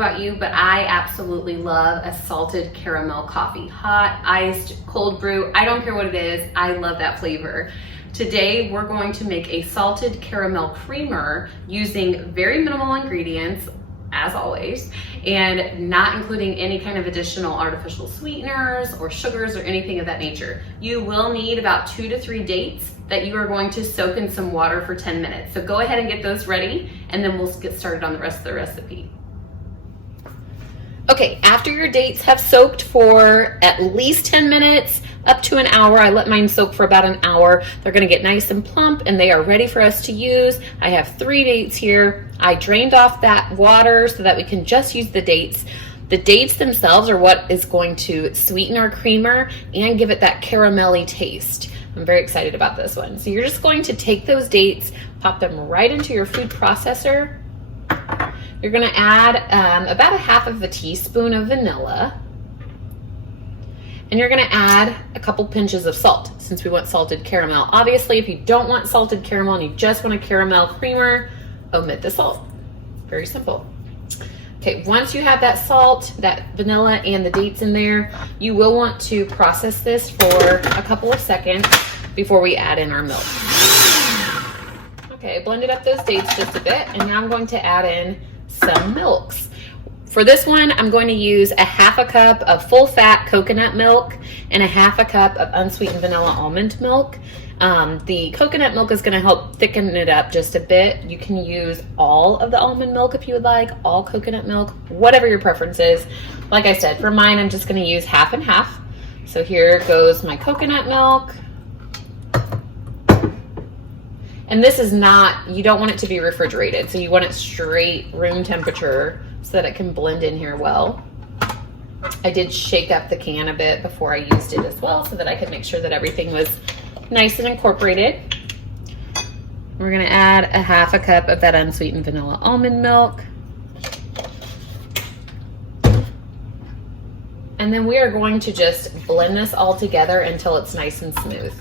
about you, but I absolutely love a salted caramel coffee. Hot, iced, cold brew, I don't care what it is, I love that flavor. Today, we're going to make a salted caramel creamer using very minimal ingredients, as always, and not including any kind of additional artificial sweeteners or sugars or anything of that nature. You will need about 2 to 3 dates that you are going to soak in some water for 10 minutes. So go ahead and get those ready, and then we'll get started on the rest of the recipe. Okay, after your dates have soaked for at least 10 minutes, up to an hour. I let mine soak for about an hour. They're gonna get nice and plump and they are ready for us to use. I have 3 dates here. I drained off that water so that we can just use the dates. The dates themselves are what is going to sweeten our creamer and give it that caramelly taste. I'm very excited about this one. So you're just going to take those dates, pop them right into your food processor. You're gonna add about 1/2 teaspoon of vanilla. And you're gonna add a couple pinches of salt since we want salted caramel. Obviously, if you don't want salted caramel and you just want a caramel creamer, omit the salt. Very simple. Okay, once you have that salt, that vanilla, and the dates in there, you will want to process this for a couple of seconds before we add in our milk. Okay, I blended up those dates just a bit, and now I'm going to add in some milks. For this one, I'm going to use 1/2 cup of full-fat coconut milk and 1/2 cup of unsweetened vanilla almond milk. The coconut milk is going to help thicken it up just a bit. You can use all of the almond milk if you would like, all coconut milk, whatever your preference is. Like I said, for mine, I'm just going to use 1/2 and 1/2. So here goes my coconut milk. And this is not, you don't want it to be refrigerated, so you want it straight room temperature so that it can blend in here well. I did shake up the can a bit before I used it as well so that I could make sure that everything was nice and incorporated. We're gonna add 1/2 cup of that unsweetened vanilla almond milk. And then we are going to just blend this all together until it's nice and smooth.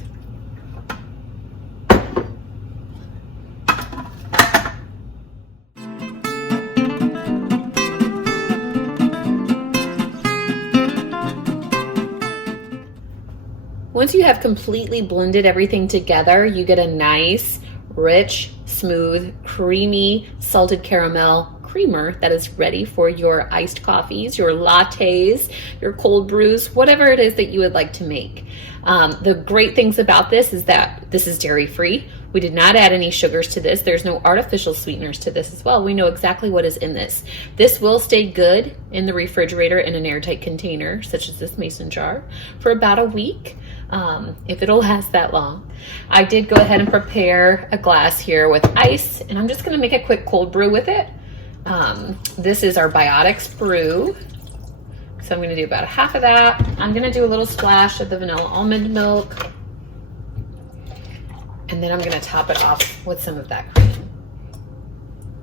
Once you have completely blended everything together, you get a nice, rich, smooth, creamy, salted caramel creamer that is ready for your iced coffees, your lattes, your cold brews, whatever it is that you would like to make. The great things about this is that this is dairy-free. We did not add any sugars to this. There's no artificial sweeteners to this as well. We know exactly what is in this. This will stay good in the refrigerator in an airtight container, such as this mason jar, for about a week. If it'll last that long. I did go ahead and prepare a glass here with ice, and I'm just gonna make a quick cold brew with it. This is our Biotics brew. So I'm gonna do about 1/2 of that. I'm gonna do a little splash of the vanilla almond milk. And then I'm gonna top it off with some of that cream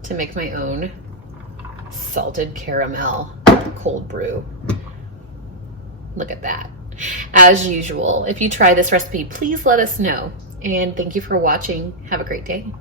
to make my own salted caramel cold brew. Look at that. As usual, if you try this recipe, please let us know. And thank you for watching. Have a great day.